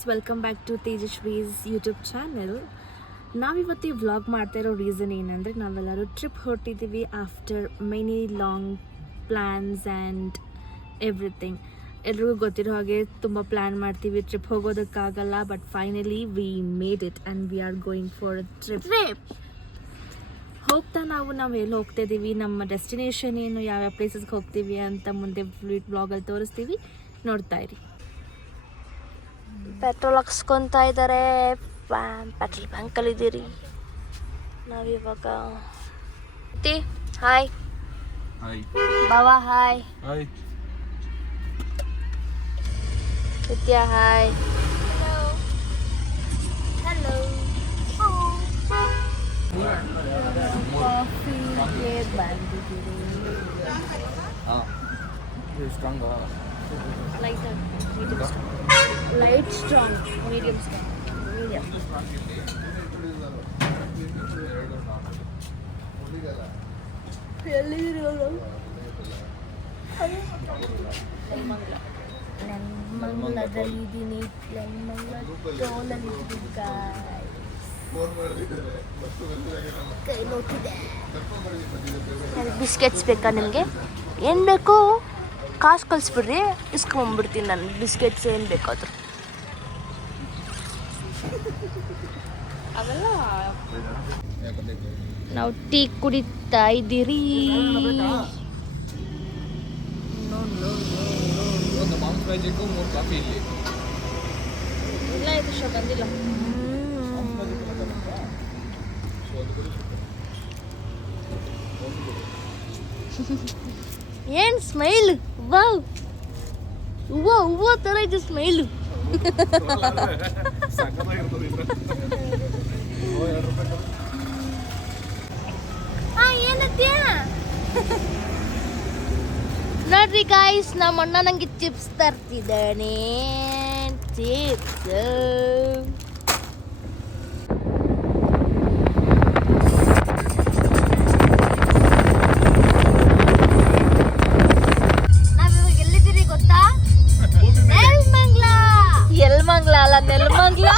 Friends, welcome back to Tejaswi's YouTube channel. ನಾವಿವತ್ತು ಈ vlog ಮಾಡ್ತಾ ಇರೋ ರೀಸನ್ ಏನಂದರೆ, ನಾವೆಲ್ಲರೂ ಟ್ರಿಪ್ ಹೊರಟಿದ್ದೀವಿ after many long plans and everything. ಎಲ್ರಿಗೂ ಗೊತ್ತಿರೋ ಹಾಗೆ ತುಂಬ ಪ್ಲ್ಯಾನ್ ಮಾಡ್ತೀವಿ, ಟ್ರಿಪ್ ಹೋಗೋದಕ್ಕಾಗಲ್ಲ. But finally we made it and we are going for a trip. ಹೋಗ್ತಾ ನಾವು ಎಲ್ಲಿ ಹೋಗ್ತಾ ಇದ್ದೀವಿ, ನಮ್ಮ ಡೆಸ್ಟಿನೇಷನ್ ಏನು, ಯಾವ್ಯಾವ ಪ್ಲೇಸಸ್ಗೆ ಹೋಗ್ತೀವಿ ಅಂತ ಮುಂದೆ ವ್ಲಾಗಲ್ಲಿ ತೋರಿಸ್ತೀವಿ, ನೋಡ್ತಾ ಇರಿ. ಪೆಟ್ರೋಲ್ ಹಾಕ್ಸ್ಕೊತಾ ಇದ್ದಾರೆ. ಪೆಟ್ರೋಲ್ ಬ್ಯಾಂಕಲ್ಲಿ ಇದ್ದೀರಿ ನಾವಿವಾಗ. ಹಾಯ್ ಬಾವಾ, ಹಾಯ್ ವಿದ್ಯಾ, ಹಾಯ್ ಹಲೋ. ಕಾಫಿಗೆ ಬಂದಿದ್ದೀರಿ. Light strong, medium strong, medium. ನೆನ್ಮಂಗ್ಲದಲ್ಲಿದ್ದೀನಿ, ಟೋಲಲ್ಲಿದ್ದೀನಿ ಕೈ ನೋಟಿದೆ. ಬಿಸ್ಕೆಟ್ಸ್ ಬೇಕಾ ನಿಮಗೆ? ಏನು ಬೇಕು ಕಾಸು ಕಳಿಸ್ಬಿಡ್ರಿ, ಇಸ್ಕೊಂಡ್ಬಿಡ್ತೀನಿ ನಾನು ಬಿಸ್ಕೆಟ್ಸ್ ಏನು ಬೇಕಾದ್ರು. ಅವೆಲ್ಲ ನಾವು ಟೀ ಕುಡಿತಾ ಇದ್ದೀರಿ. ಇಲ್ಲ, ಇದು ಶೋ ಬಂದಿಲ್ಲ. ಏನ್ ಸ್ಮೈಲ್! ವಾವ್, ಹೂವ ತರ ಇದೆ ಸ್ಮೈಲು. ಏನತ್ತೀಯ ನೋಡ್ರಿ ಗಾಯ್ಸ್, ನಮ್ಮ ಅಣ್ಣ ನಂಗೆ ಚಿಪ್ಸ್ ತರ್ತಿದ್ದಾನೆ. ಚಿಪ್ಸ್ ಎಲ್ಮಂಗ್ಲ ಅಲ್ಲ, ನೆಲ್ಮಂಗ್ಲ.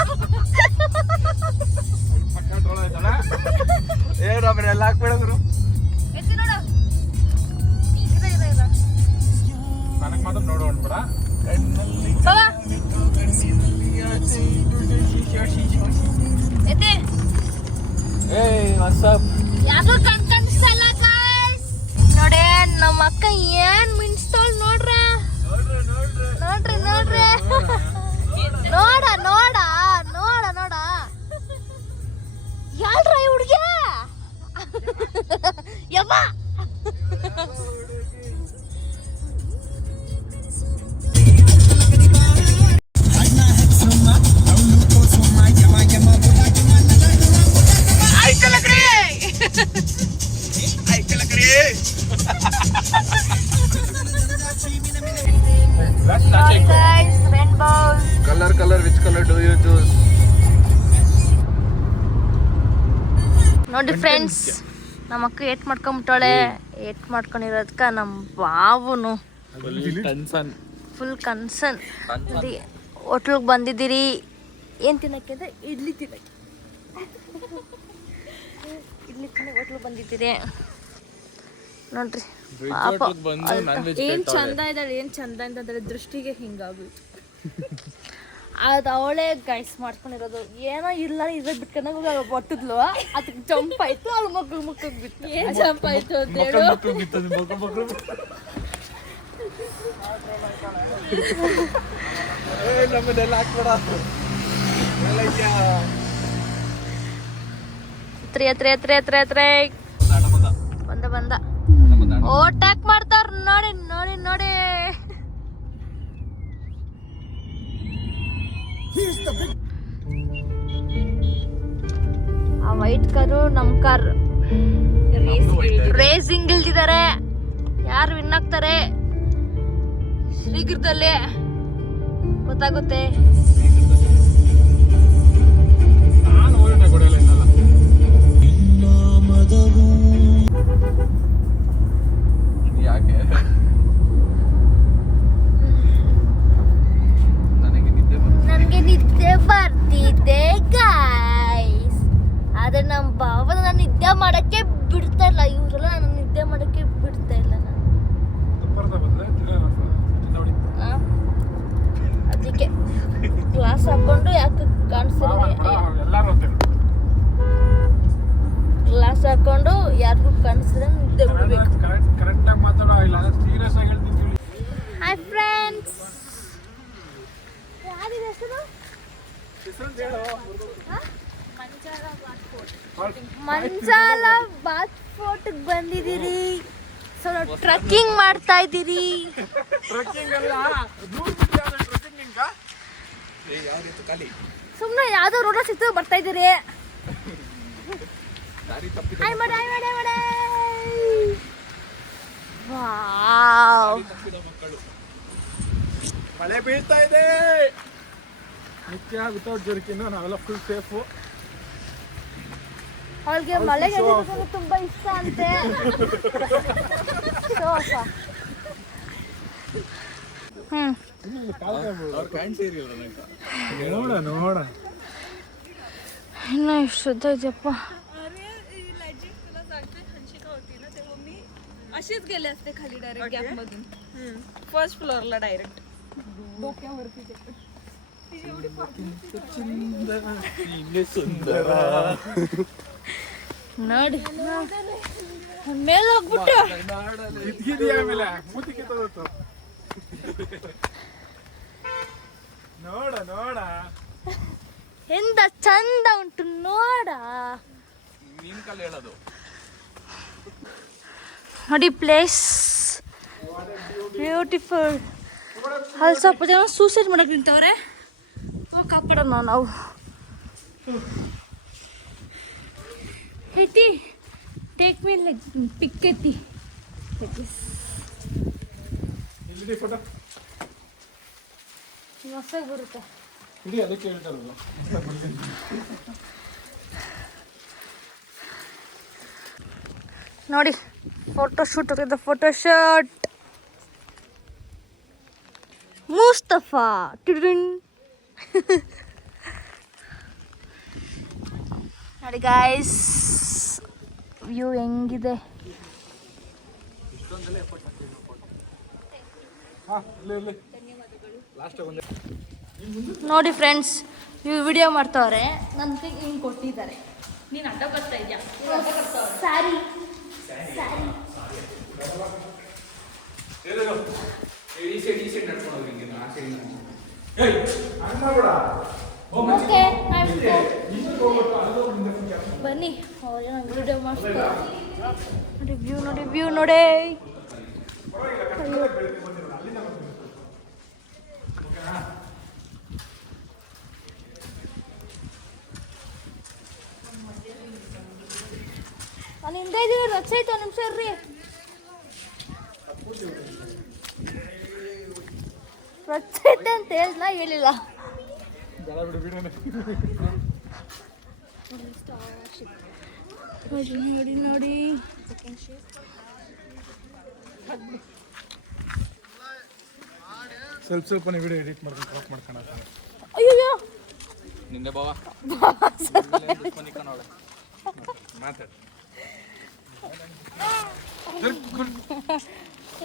ಎಲ್ಲ ಹಾಕ್ಬಿಡೋದ್ರು ನನಗೆ ಮಾತ್ರ ನೋಡೋಣ. ಯಾಕೋ ಕಣ್ಕಣಿಸಲ್ಲ ಗಾಯ್ಸ್. ನೋಡೇ ನಮ್ಮ ಅಕ್ಕ ಏನ್ ಮಿಂಚ್ತಾಳ್ ನೋಡ್ರ, ನೋಡ್ರಿ ನೋಡ್ರಿ. ನೋಡ ನೋಡ ನೋಡ ನೋಡ, ಯಾಳ್ರ ಈ ಹುಡ್ಗ ಯವ್ವ. Color, which color do you choose? ನೋಡಿ ಫ್ರೆಂಡ್ಸ್, ನಮ್ಮ ಅಕ್ಕ ಏಟ್ ಮಾಡ್ಕೊಂಬಿಟ್ಟಾಳೆ. ಏಟ್ ಮಾಡ್ಕೊಂಡಿರೋದಕ್ಕ ನಮ್ಮ ಬಾವುನು ಫುಲ್ ಕನ್ಸರ್ನ್. ಹೋಟ್ಲಿಗೆ ಬಂದಿದ್ದೀರಿ. ಏನು ತಿನ್ನಕ್ಕೆ ಅಂದರೆ ಇಡ್ಲಿ ತಿನ್ನಕ್ಕೆ. ಇಡ್ಲಿ ತಿನ್ನಕ್ಕೆ ಹೋಟ್ಲಿಗೆ ಬಂದಿದ್ದೀರಿ ನೋಡ್ರಿ. ಏನು ಚಂದ ಇದ್ದಾಳೆ, ಏನು ಚಂದ ಅಂತಂದ್ರೆ ದೃಷ್ಟಿಗೆ ಹಿಂಗಾಗೋಯ್ತು. ಅದು ಅವಳೇ ಗೈಸ್ ಮಾಡ್ಕೊಂಡಿರೋದು. ಏನೋ ಇಲ್ಲ ಇರೋದು ಬಿಟ್ಕೊಂಡಾಗ ಒಟ್ಟಿದ್ಲು, ಅದಕ್ಕೆ ಜಂಪ್ ಆಯ್ತು, ಅವ್ಳ ಮಕ್ಕಳಿಗೆ ಬಿತ್ತು. ಏನು ಜಂಪ್ ಆಯ್ತು ಅಂತ ಹೇಳು. ಬಂದ ಓಟಾಕ್ ಮಾಡ್ತಾರ ನೋಡಿ ನೋಡಿ ನೋಡಿ. ಆ ವೈಟ್ ಕಾರು ನಮ್ ಕಾರ್ ರೇಸಿಂಗ್ ಇಲ್ದಿದ್ದಾರೆ. ಯಾರು ವಿನ್ ಆಗ್ತಾರೆ ಶೀಘ್ರದಲ್ಲೇ ಗೊತ್ತಾಗುತ್ತೆ. ಯಾಕೆ ನನಗೆ ನಿದ್ದೆ ಸೀರಿಯಸ್ ಆಗಿ ಹೇಳ್ತೀನಿ ಕೇಳಿ. Hi friends. ಯಾರಿದೆ ಹೆಸರು? ಮಂಜಾಲ ಬಾತ್ ಫೋರ್ಟ್ಗೆ ಬಂದಿದ್ದೀರಿ. ಸೊ ನಾವು ಟ್ರೆಕ್ಕಿಂಗ್ ಮಾಡ್ತಾ ಇದ್ದೀರಿ. ಸುಮ್ಮನೆ ಯಾವುದೋ ರೋಡ ಸಿಕ್ತು ಬರ್ತಾ ಇದ್ದೀರಿ. ಹಾಯ್ ಮಾಡ ಹಾಯ್ ಮಾಡ ಮಾಡ. ವಾವ್, ಮಳೆ ಬೀಳ್ತಾ ಇದೆ ನಿತ್ಯ ವಿತೌಟ್ ಜರ್ಕಿನ್. ನಾವೆಲ್ಲ ಫುಲ್ ಸೇಫು. ಅವಳಿಗೆ ಮಳೆಗೆ ತುಂಬಾ ಇಷ್ಟ ಅಂತೆ. ನೋಡ ನೋಡ ಇನ್ನ ಎಷ್ಟು ಶುದ್ಧ ಇದೆಯಪ್ಪ. अशीच गेले असते खाली डायरेक्ट गॅप मधून फर्स्ट फ्लोअरला डायरेक्ट डोक्यावरती ನೋಡಿ ಮೇಲೆ ಹೋಗ್ಬಿಟ್ಟು ಆಮೇಲೆ ಮೂತಿ ಕಿತ್ತೋದು. ನೋಡ ನೋಡ ಎಂತ ಚಂದ ಉಂಟು ನೋಡ. ನೀನ್ ಕಲ್ ಹೇಳೋದು ನೋಡಿ ಪ್ಲೇಸ್ ಬ್ಯೂಟಿಫುಲ್. ಅಲ್ಲಿ ಸ್ವಲ್ಪ ಜನ ಸೂಸೈಡ್ ಮಾಡಕ್ಕೆ ನಿಂತವ್ರೆ. ಕಾಪಾಡೋಣ ನಾವು. ಐತಿ ಟೇಕ್ ಮೀ ಲೈಕ್ ಪಿಕ್ ಐತಿ. ಇಲ್ಲಿ ಫೋಟೋ ಮಸ್ತಾಗಿ ಬರುತ್ತೆ. ಇಡೀ ಅದಕ್ಕೆ ಹೇಳ್ತಾರಲ್ಲ. ನೋಡಿ ಫೋಟೋ ಶೂಟ್ ಹೋಗಿದ್ದ ಫೋಟೋ ಶೂಟ್. ಮುಸ್ತಫಾ ಟಿಡಿನ್. ನೋಡಿ ಗಾಯ್ಸ್ ವ್ಯೂ ಹೆಂಗಿದೆ. ನೋಡಿ ಫ್ರೆಂಡ್ಸ್ ಇವು ವಿಡಿಯೋ ಮಾಡ್ತಾವ್ರೆ. ನನಗೆ ಹಿಂಗೆ ಕೊಟ್ಟಿದ್ದಾರೆ. ನೀನು ಅಡ್ಡ ಬರ್ತಾ ಇದ್ಯಾ? ಸ್ಯಾರಿ ಓಕೆ ಬನ್ನಿ ವಿಡಿಯೋ ಮಾಡ್ತಾರೆ. ನೋಡಿ ವ್ಯೂ ನೋಡಿ ವ್ಯೂ ನೋಡಿ. ನಾನು ಹಿಂದೆ ಇದ್ದೀವಿ. ರಚೆ ಆಯ್ತು ನಿಮಿಷ ಇರ್ರಿ. ರಚೆ ಐತೆ ಅಂತ ಹೇಳಿದ್ನ ಹೇಳಿಲ್ಲ. ನೋಡಿ ನೋಡಿ ನೋಡಿ ಸ್ವಲ್ಪನೇ ವಿಡಿಯೋ ಎಡಿಟ್ ಮಾಡ್ಕೊಂಡು ಕ್ರಾಪ್ ಮಾಡ್ಕೊಂಡು ಅಯ್ಯೋ ನಿಂದೆ ಬಾವ ಮಾತಾಡ.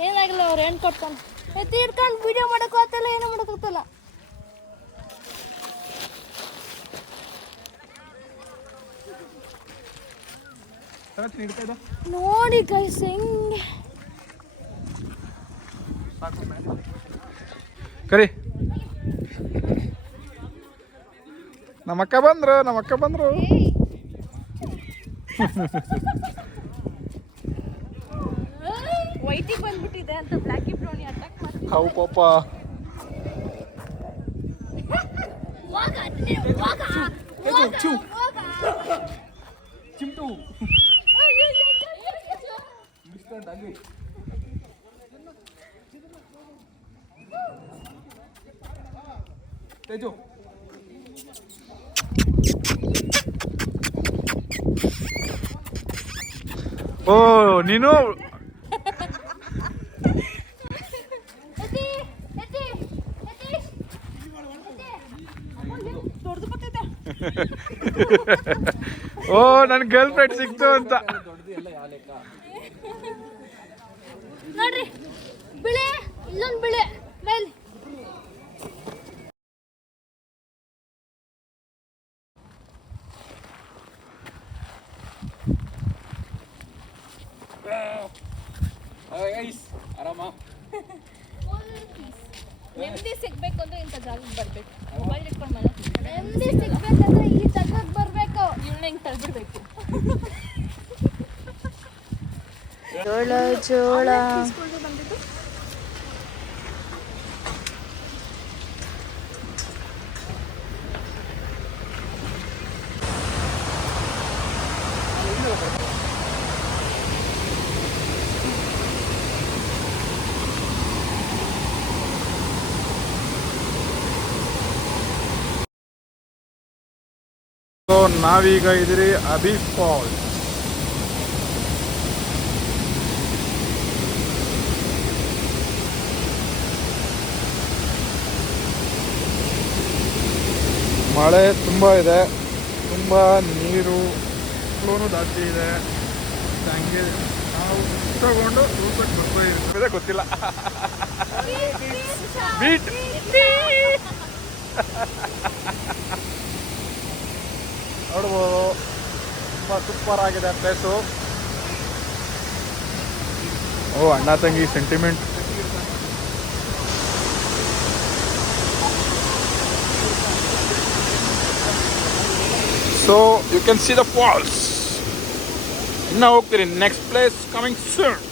ಏನಾಗಿಲ್ಲ. ಅವ್ರು ಏನು ಕೊಡ್ತಾನೆ ಎತ್ತಿ ಹಿಡ್ಕೊಂಡು ವಿಡಿಯೋ ಮಾಡೋಕ್ಕೂ ಆಗ್ತಲ್ಲ, ಏನೂ ಮಾಡೋಕ್ಕಾಗ್ತಲ್ಲ. ನೋಡಿ ಗೈಸ್ ಹೆಂಗೆ ಕರಿ. ನಮ್ಮಕ್ಕ ಬಂದ್ರು. ವೈಟಿಗೆ ಬಂದ್ಬಿಟ್ಟಿದೆ ಅಂತ ಬ್ಲ್ಯಾಕಿ ಬ್ರೌನಿ ಅಟ್ಯಾಕ್ ಮಾಡ್ತೀವಿ. ಹೌ ಪಾಪ ಚಿಂಟು ತೇಜು ಓ ನೀನು ಓ ನನ್ನ ಗರ್ಲ್ ಫ್ರೆಂಡ್ ಸಿಕ್ತು ಅಂತ. ನೋಡ್ರಿ ಬಿಳೆ ಇಲ್ಲೊಂದು ಬಿಳೆ ಮೇಲೆ. ಆರಾಮ. ನೆಮ್ಮದಿ ಸಿಗ್ಬೇಕು ಅಂದ್ರೆ ಇಂಥ ಜಾಗಕ್ಕೆ ಬರ್ಬೇಕು. ಮೊಬೈಲ್ ಇಟ್ಕೊಂಡು ಮನೆ ನೆಮ್ಮದಿ ಸಿಗ್ಬೇಕಂದ್ರೆ ಈ ಜಾಗಕ್ಕೆ ಬರಬೇಕು. ಇವಳನ್ನ ಹಿಂಗೆ ತಳ್ಬಿಡ್ಬೇಕು. ಜೋಳ ಜೋಳ ಬಂದಿದ್ದು ಸೊ ನಾವೀಗ ಇದ್ದೀರಿ ಅಬಿ ಫಾಲ್ಸ್. ಮಳೆ ತುಂಬ ಇದೆ, ತುಂಬ ನೀರು ಫ್ಲೋನು ಜಾಸ್ತಿ ಇದೆ. ಹಂಗೆ ನಾವು ತಗೊಂಡು ರೂಪಕ್ಕೆ ಬರ್ಬೋದು ಗೊತ್ತಿಲ್ಲ. ಬೀಟ್ ನೋಡ್ಬೋದು, ತುಂಬ ಸೂಪರ್ ಆಗಿದೆ ಪ್ಲೇಸು. ಓ ಅಣ್ಣ ತಂಗಿ sentiment. So you can see the falls. ಇನ್ನು ಹೋಗ್ತೀರಿ, next place coming soon.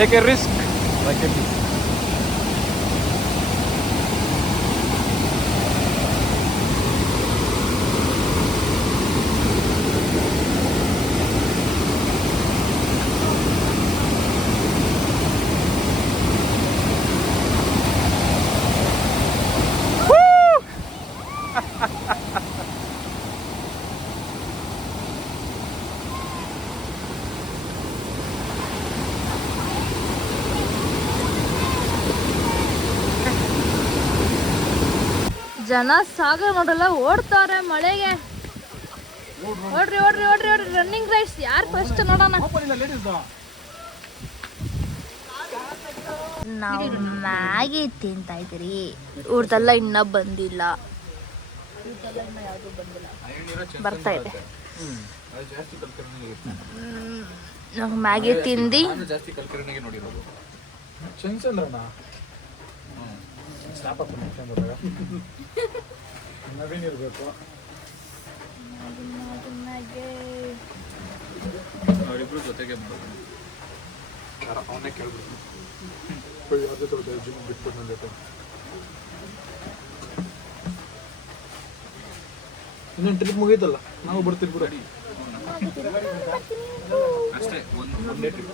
Take a risk like a bee. ಜನ ಸಾಗರ ನೋಡಲ್ಲ ಓಡ್ತಾರೆ ಮಳೆಗೆ. ಓಡ್ರಿ ಓಡ್ರಿ ಓಡ್ರಿ ಓಡ್ರಿ, ರನ್ನಿಂಗ್ ರೇಸ್ ಯಾರು ಫಸ್ಟ್ ನೋಡೋಣ. ನಾವು ಮ್ಯಾಗಿ ತಿಂತಾ ಇದ್ದೀರಿ. ಇವ್ರದೆಲ್ಲ ಇನ್ನೂ ಬಂದಿಲ್ಲ, ಬರ್ತಾ ಇದೆ. ನಾವು ಮ್ಯಾಗಿ ತಿಂದು ನವೀನ್ ಇರಬೇಕು. ಅವರಿಬ್ರು ಜೊತೆಗೆ ಮಾಡೋದು. ಅವನ್ನೇ ಕೇಳ್ಬೇಕು, ಯಾವುದೇ ಜಿಮ್ ಬಿಟ್ಬಿಟ್ಟು ನನ್ನ ಜೊತೆ. ಇನ್ನೊಂದು ಟ್ರಿಪ್ ಮುಗೀತಲ್ಲ, ನಾವು ಬರ್ತೀವಿ ಬಿಡು. ಅಷ್ಟೇ, ಒಂದೇ ಟ್ರಿಪ್.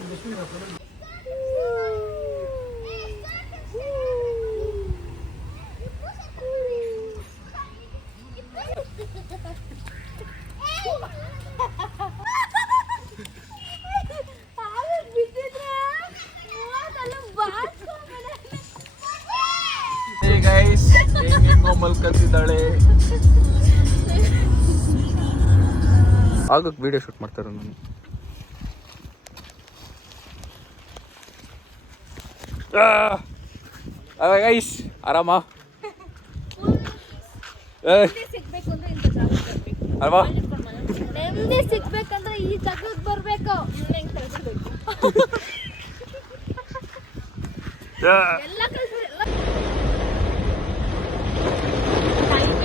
ಹೆಂಗೆಂಗೋ ಮಲ್ಕತ್ತಿದ್ದಾಳೆ. ಆಗಕ್ಕೆ ವಿಡಿಯೋ ಶೂಟ್ ಮಾಡ್ತಾರೆ ನಾನು. ಗೈಸ್ ಆರಾಮ ಅಲ್ವಾ? ನೆಮ್ಮದಿ ಸಿಗ್ಬೇಕಂದ್ರೆ ಈ ಜಾಗಕ್ಕೆ ಬರಬೇಕು.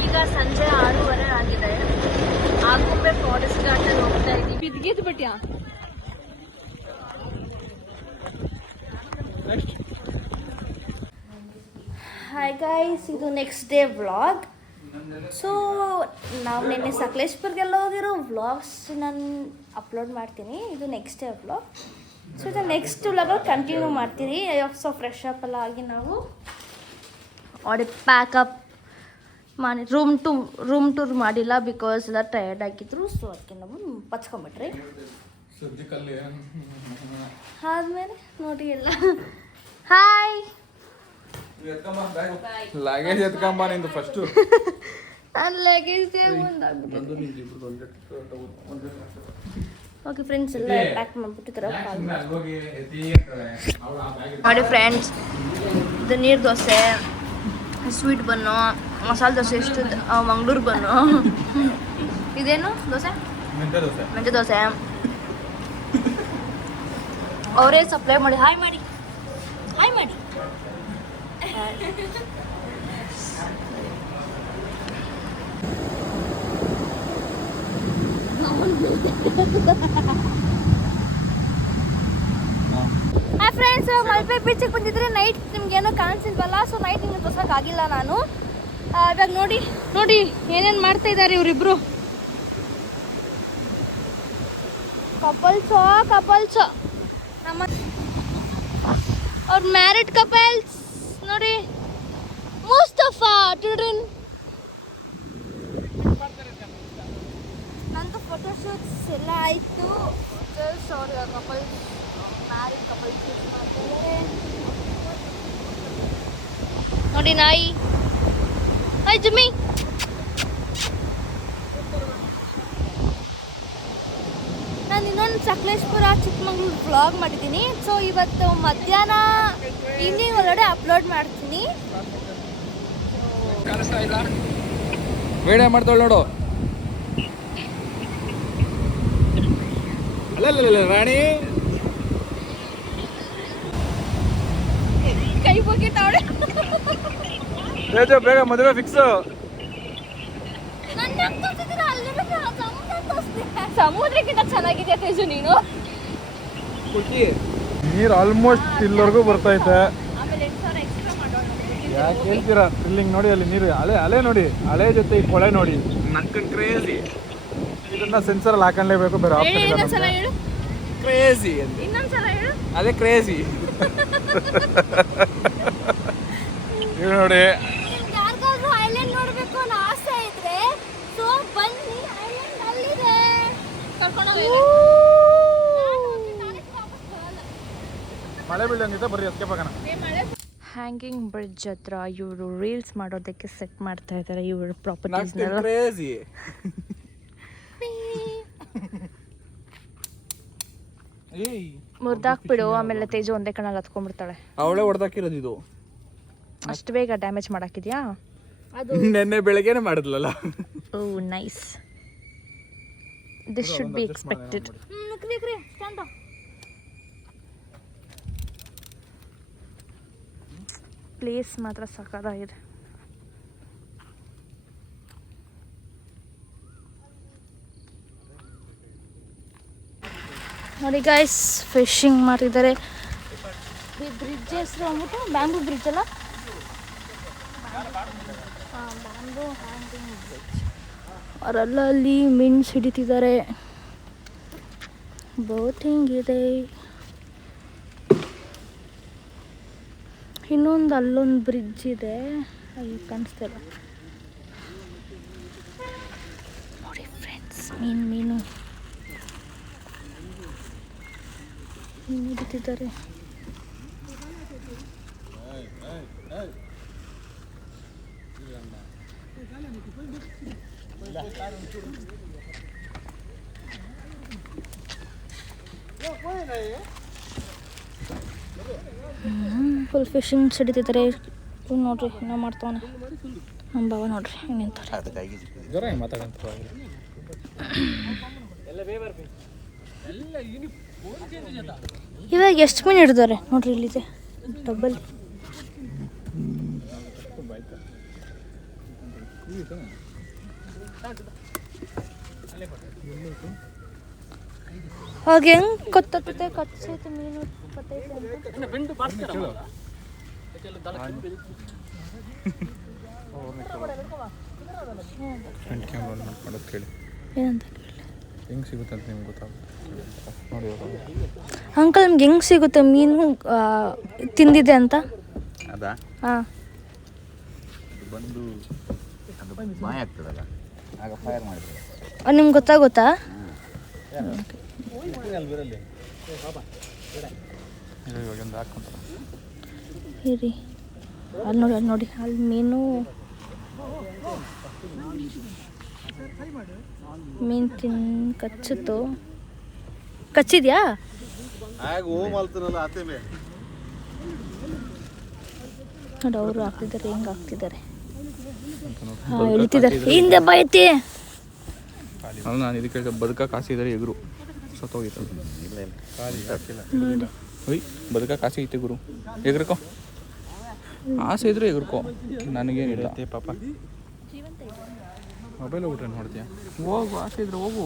ಈಗ ಸಂಜೆ 6:30 ಆಗಿದೆ. ಆಗುಂಬೆ ಫಾರೆಸ್ಟ್ ಗಾರ್ಡನ್ ಹೋಗ್ತಾ ಇದ್ದೀವಿ. ಬಿದ್ಗಿದ್ ಬಿಟ್ಯಾ? ಹಾಯ್ ಗೈಸ್, ಇದು ನೆಕ್ಸ್ಟ್ ಡೇ ವ್ಲಾಗ್. ಸೊ ನಾವು ನಿನ್ನೆ ಸಕಲೇಶ್ಪುರ್ಗೆಲ್ಲ ಹೋಗಿರೋ ವ್ಲಾಗ್ಸ್ ನಾನು ಅಪ್ಲೋಡ್ ಮಾಡ್ತೀನಿ. ಇದು ನೆಕ್ಸ್ಟ್ ಡೇ ವ್ಲಾಗ್. ಸೊ ಇದು ನೆಕ್ಸ್ಟ್ ವ್ಲಾಗಲ್ಲಿ ಕಂಟಿನ್ಯೂ ಮಾಡ್ತೀನಿ. ಸೊ ಫ್ರೆಶ್ ಅಪ್ ಎಲ್ಲ ಆಗಿ ನಾವು ಆಡಿ ಪ್ಯಾಕಪ್ ಮಾಡಿ ರೂಮ್ ಟೂರ್ ಮಾಡಿಲ್ಲ, ಬಿಕಾಸ್ ಎಲ್ಲ ಟಯರ್ಡ್ ಆಗಿದ್ರು. ಸೊ ಅದಕ್ಕೆ ನಾವು ಪಚ್ಕೊಂಬಿಟ್ರಿ. ಆದಮೇಲೆ ನೋಡಿ ಎಲ್ಲ ಹಾಯ್ ಲಗೇಜ್ ಎತ್ಕೊಂಬ ನಿಂದು ಫಸ್ಟು. ನನ್ನ ಲಗೇಜ್ ಓಕೆ ಫ್ರೆಂಡ್ಸ್ ಎಲ್ಲ ಪ್ಯಾಕ್ ಮಾಡಿಬಿಟ್ಟಿದ್ದಾರೆ. ನೋಡಿ ಫ್ರೆಂಡ್ಸ್, ಇದು ನೀರು ದೋಸೆ, ಸ್ವೀಟ್ ಬನ್ನು, ಮಸಾಲೆ ದೋಸೆ, ಎಷ್ಟು ಮಂಗಳೂರು ಬನ್ನು, ಇದೇನು ದೋಸೆ, ಮೆಂತ್ಯ ದೋಸೆ ಅವರೇ ಸಪ್ಲೈ ಮಾಡಿ. ಹಾಯ್ ಮಾಡಿ, ಹಾಯ್ ಮಾಡಿ. ಹಾಯ್ ಫ್ರೆಂಡ್ಸ್, ಮಲ್ಪೆ ಬೀಚಿಗೆ ಬಂದಿದ್ರೆ ನೈಟ್ ನಿಮ್ಗೇನೋ ಕಾಣಿಸಿಲ್ವಲ್ಲ, ಸೊ ನೈಟ್ ನಿಮ್ಗೆ ತೋರ್ಸೋಕ್ಕಾಗಿಲ್ಲ ನಾನು. ಇವಾಗ ನೋಡಿ ನೋಡಿ ಏನೇನು ಮಾಡ್ತಾ ಇದ್ದಾರೆ ಇವರಿಬ್ರು. ಕಪಲ್ಸ್ ನಮ್ಮ ಅವ್ರ ಮ್ಯಾರಿಡ್ ಕಪಲ್ಸ್ ನೋಡಿ. ಮುಸ್ತಫಾ ಟುಡ್ರಿನ್ ನಂದು ಫೋಟೋಶೂಟ್ಸ್ ಎಲ್ಲ ಆಯಿತು. ಜಸ್ಟ್ ಅವ್ರ ಕಪಲ್ಸ್, ಮ್ಯಾರಿಡ್ ಕಪಲ್ಸ್ ಶೂಟ್ ಮಾಡ್ತಾರೆ ನೋಡಿ. ನಾಯಿ, ಹಾಯ್ ಜುಮ್ಮಿ. ನಾನು ಇನ್ನೊಂದು ಸಕಲೇಶ್ಪುರ ಚಿಕ್ಕಮಂಗ್ಳೂರು ವ್ಲಾಗ್ ಮಾಡಿದ್ದೀನಿ. ಸೊ ಇವತ್ತು ಮಧ್ಯಾಹ್ನ ಈವ್ನಿಂಗ್ ಒಳಗಡೆ ಅಪ್ಲೋಡ್ ಮಾಡ್ತೀನಿ. ವಿಡಿಯೋ ಮಾಡ್ತಾಳೆ ನೋಡು. ಅಲ್ಲ ರಾಣಿ, ಕೈ ಹೋಗಿಟ್ಟವಳೆ. ಬೇಗ ಮದುವೆ ಫಿಕ್ಸ್. ಸಮುದ್ರಕ್ಕಿಂತ ಚೆನ್ನಾಗಿದೆ ತೇಜು ನೀನು. ನೀರು ಆಲ್ಮೋಸ್ಟ್ ಇಲ್ಲಿವರೆಗೂ ಬರ್ತೈತೆ. ಆಮೇಲೆ 8,000 ಎಕ್ಸ್ಟ್ರಾ ಮಾಡೋಣ. ಯಾಕೆ ಹೇಳ್ತೀರಾ? ಥ್ರಿಲ್ಲಿಂಗ್ ನೋಡಿ, ಅಲ್ಲಿ ನೀರು ಅಲೆ ನೋಡಿ, ಅಲೆ ಜೊತೆ ಈ ಕೊಳೆ ನೋಡಿ, ನನ್ಕಂಡ್ ಕ್ರೇಜಿ. ಇದನ್ನ ಸೆನ್ಸರಲ್ಲಿ ಹಾಕೊಂಡ್ಲೇಬೇಕು, ಬೇರೆ ಆಪ್ಷನ್ ಇಲ್ಲ. ಇನ್ನೊಂದ್ಸಲ ಹೇಳು. ಕ್ರೇಜಿ ಇನ್ನೊಂದ್ಸಲ ಹೇಳು. ಅದೇ ಕ್ರೇಜಿ. ಇದು ನೋಡಿ, ಯಾರಿಗಾದ್ರೂ ಐಲ್ಯಾಂಡ್ ನೋಡ್ಬೇಕು ಅನ್ನೋ ಆಸೆ ಇದ್ರೆ ಸೊ ಬನ್ನಿ, ಐಲ್ಯಾಂಡ್ ಅಲ್ಲಿದೆ. ಮಳೆ ಬೀಳಂಗಿದ್ದ ಬರ್ರಿ ಎಸ್ಕೇಪ್ ಆಗೋಣ. ಹ್ಯಾಂಗಿಂಗ್ ಬ್ರಿಡ್ಜ್ ಹತ್ರ ಇವರು ರೀಲ್ಸ್ ಮಾಡೋದಕ್ಕೆ ಸೆಟ್ ಮಾಡ್ತಾ ಇದ್ದಾರೆ ಇವ್ರ ಪ್ರಾಪರ್ಟೀಸ್. ಕ್ರೇಜಿ. ಮುರ್ದಾಕ್ಬಿಡು, ಆಮೇಲೆ ತೇಜು ಒಂದೇ ಕಣ್ಣಲ್ಲಿ ಹತ್ಕೊಂಡ್ಬಿಡ್ತಾಳೆ. ಅವಳೇ ಹೊಡೆದಾಕಿರೋದು ಇದು. ಅಷ್ಟು ಬೇಗ ಡ್ಯಾಮೇಜ್ ಮಾಡಾಕಿದ್ಯಾ? ನೆನ್ನೆ ಬೆಳಗ್ಗೆನೆ ಮಾಡಿದ್ಲಲ್ಲ. Oh nice, this should be expected. Place ಮಾತ್ರ ಸಖತ್ತಾಗಿದೆ. ನೋಡಿ ಗೈಸ್, ಫಿಶಿಂಗ್ ಮಾಡ್ತಿದ್ದಾರೆ. ಈ ಬ್ರಿಡ್ಜ್ ಹೆಸರು ಅಂದ್ಬಿಟ್ಟು ಬ್ಯಾಂಬೂ ಬ್ರಿಡ್ಜ್ ಅಲ್ಲ, ಬ್ಯಾಂಬೂ ಹ್ಯಾಂಗಿಂಗ್ ಬ್ರಿಡ್ಜ್. ಅವರೆಲ್ಲ ಅಲ್ಲಿ ಮೀನ್ಸ್ ಹಿಡಿತಿದ್ದಾರೆ. ಬೋಟಿಂಗ್ ಇದೆ. ಇನ್ನೊಂದು ಅಲ್ಲೊಂದು ಬ್ರಿಡ್ಜ್ ಇದೆ, ಅಲ್ಲಿ ಕಾಣಿಸ್ತಿಲ್ಲ ನೋಡಿ ಫ್ರೆಂಡ್ಸ್. ಮೀನು ಹಿಡಿತಿದ್ದಾರೆ. Full fishing ಹಿಡಿತಿದ್ದಾರೆ. ನೋಡ್ರಿ ನಾವು ಮಾಡ್ತಾವನೆ ನಮ್ಮ ಭಾವ, ನೋಡ್ರಿ ನಿಂತಾರೆ. ಇವಾಗ ಎಷ್ಟು ಮೀನು ಹಿಡಿದಾರೆ ನೋಡ್ರಿ, ಇಲ್ಲಿದೆ ಡಬ್ಬಲ್. ಹಾಗೆ ಹೆಂಗ್ ಕತ್ತೈತೆ, ಕಚ್ಚೈತೆ ಮೀನು ಕತ್ತೈತೆ ಅಂತ. ಏನಂತ ಹೆಂಗೆ ಸಿಗುತ್ತೆ ಅಂತ ನಿಮ್ಗೆ ಗೊತ್ತಾಗುತ್ತೆ ನೋಡಿ. ಅಂಕಲ್, ನಿಮ್ಗೆ ಹೆಂಗೆ ಸಿಗುತ್ತೆ ಮೀನು ತಿಂದಿದೆ ಅಂತ? ಅದಾ ಹಾಂ, ಬಂದು ಅದು ಮಾಯ ಆಗ್ತದಲ್ಲ, ಆಗ ಫೈರ್ ಮಾಡಿದ್ರೆ ನಿಮ್ಗೆ ಗೊತ್ತಾಗುತ್ತಾ? ಇವಾಗ ಒಂದು ಹಾಕ್ಕೊಂತಾರೆ. ಇರಿ, ಅಲ್ಲಿ ನೋಡಿ ಅಲ್ಲಿ ಮೀನು ಕಚ್ಚಿತ್ತು. ಕಚ್ಚಿದ್ಯಾ? ನೋಡಿ ಅವರು ಹಾಕ್ತಿದ್ದಾರೆ, ಹೆಂಗೆ ಹಾಕ್ತಿದ್ದಾರೆ. ಇಳಿತಿದ್ದಾರೆ, ಹಿಂದೆ ಬೈತಿ. ನಾನು ಇದಕ್ಕೆ ಬದುಕ ಕಾಸಿದ್ದಾರೆ ಎದುರು ಸತ್ತೋಗಿತ್ತು. ಒಯ್ ಬದುಕ ಕಾಸಿ ಐತೆ ಗುರು, ಎಗ್ರಕೋ ಆಸೆ ಇದ್ರು ಎಗ್ರಕೋ, ನನಗೇನಿಲ್ಲ ಪಾಪ. ಮೊಬೈಲ್ ಊಟ ನೋಡ್ತೀಯ, ಹೋಗು ಆಸೆ ಇದ್ರೆ ಹೋಗು.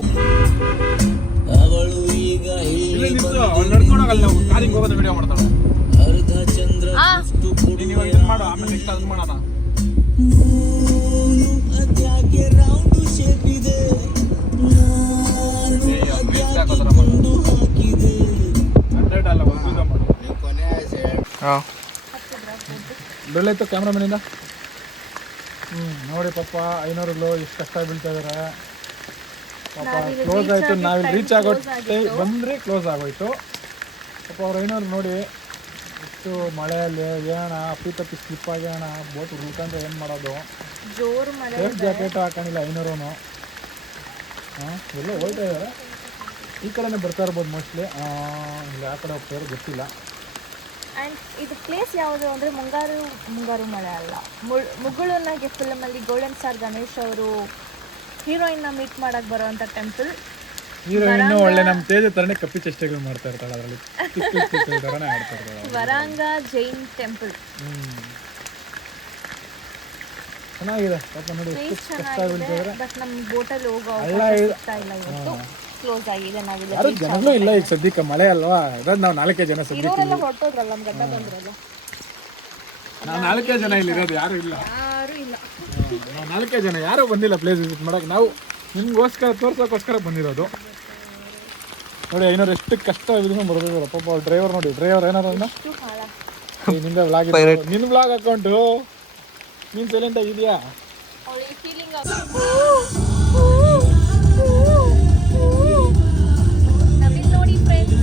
ನಡ್ಕೊಂಡೋಗಲ್ಲ ನಾವು ಕಾರಿಗೆ ಹೋಗೋದು ವಿಡಿಯೋ ಮಾಡ್ತಾಳೆ. ಇವಾಗ ಇದನ್ನ ಮಾಡು, ಆಮೇಲೆ ನೆಕ್ಸ್ಟ್ ಅದನ್ನ ಮಾಡೋಣ. ಬೆಳ್ಳೈತು ಕ್ಯಾಮ್ರಾಮನಿಂದ. ನೋಡಿ ಪಾಪ 500 ಎಷ್ಟು ಕಷ್ಟ ಬೀಳ್ತಾ ಇದಾರೆ ಪಾಪ. ಕ್ಲೋಸ್ ಆಯಿತು, ನಾವಿಲ್ಲಿ ರೀಚ್ ಆಗೋಷ್ಟೇ ಬಂದರೆ ಕ್ಲೋಸ್ ಆಗೋಯ್ತು ಪಾಪ. ಅವ್ರು 500 ನೋಡಿ ಎಷ್ಟು ಮಳೆಯಲ್ಲಿ ಏನ ಅಪ್ಪಿ ಸ್ಲಿಪ್ ಆಗ್ಯಾಣ, ಬೋಟ್ ಉಳ್ಕೊಂಡ್ರೆ ಏನು ಮಾಡೋದು. ಜೋರು ಮಳೆ, ಸೇಫ್ ಜಾಕೆಟ್ ಹಾಕೊಂಡಿಲ್ಲ 500. ಎಲ್ಲ ಹೋಗ್ತಾ ಇದ್ದಾರೆ. ಈ ಕಡೆನೇ ಬರ್ತಾ ಇರ್ಬೋದು ಮೋಸ್ಟ್ಲಿ, ಇಲ್ಲಿ ಆ ಕಡೆ ಹೋಗ್ತಾರೋ ಗೊತ್ತಿಲ್ಲ. ಆ್ಯಂಡ್ ಇದು ಪ್ಲೇಸ್ ಯಾವುದು ಅಂದರೆ ಮುಂಗಾರು ಮಳೆ ಅಲ್ಲ, ಮುಗುಳುನಾಗೆ ಫಿಲಮಲ್ಲಿ ಗೋಲ್ಡನ್ ಸ್ಟಾರ್ ಗಣೇಶ್ ಅವರು ಹೀರೋಯಿನ್ನ ಮೀಟ್ ಮಾಡಕ್ಕೆ ಬರೋವಂಥ ಟೆಂಪಲ್. ಹೀರೋಯಿನ್ನು ಒಳ್ಳೆ ನಮ್ಮ ತೇಜ ಥರನೇ ಕಪ್ಪಿ ಚೇಷ್ಟೆಗಳು ಮಾಡ್ತಾ ಇರ್ತಾಳೆ, ಅದರಲ್ಲಿ ಥರನೇ ಆಡ್ತಾ ಇರ್ತಾಳೆ. ವರಾಂಗ ಜೈನ್ ಟೆಂಪಲ್ ಚೆನ್ನಾಗಿದೆ ಪಾಪ. ನೋಡಿ ಎಷ್ಟು ಕಷ್ಟ ಬೀಳ್ತಿದ್ರೆ. ಬಟ್ ನಮ್ಮ ಬೋಟಲ್ಲಿ ಹೋಗೋ ಎಲ್ಲ ಸಿಗ್ತಾ ಇಲ್ಲ, ಇವತ್ತು ಕ್ಲೋಸ್ ಆಗಿದೆ. ಯಾರು ಜನಗಳು ಇಲ್ಲ ಈಗ ಸದ್ಯಕ್ಕೆ, ಮಳೆ ಅಲ್ವಾ. ಇರೋದು ನಾವು 4 ಜನ ಸದ್ಯಕ್ಕೆ. ಇರೋರೆಲ್ಲ ಹೊರಟೋದ್ರಲ್ಲ, ನಮ್ಮ ಗಡ್ಡ ಬಂದ್ರಲ್ಲ. ನಾವು 4 ಜನ ಇಲ್ಲಿ ಇರೋದು, ಯಾರು ಇಲ್ಲ. ನಾವು 4 ಜನ, ಯಾರು ಬಂದಿಲ್ಲ ಪ್ಲೇಸ್ ವಿಸಿಟ್ ಮಾಡಕ್ಕೆ. ನಾವು ನಿಮ್ಗೋಸ್ಕರ ತೋರ್ಸೋಕ್ಕೋಸ್ಕರ ಬಂದಿರೋದು. ನೋಡಿ 500 ಎಷ್ಟು ಕಷ್ಟ ಇದ್ಕೊಂಡು ಬರ್ತಿದ್ರು ಪಾಪ. ಡ್ರೈವರ್ ನೋಡಿ, ಡ್ರೈವರ್ ಏನಾರು ನಿಂದ ವ್ಲಾಗ್, ನಿನ್ನ ವ್ಲಾಗ್ ಅಕೌಂಟು ನೀನು ಸೈಲೆಂಟ್ ಆಗಿದೆಯಾ?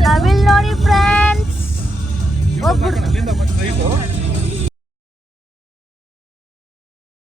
ನವಿಲ್ ನೋಡಿ ಫ್ರೆಂಡ್ಸ್, ಅಲ್ಲಿಂದ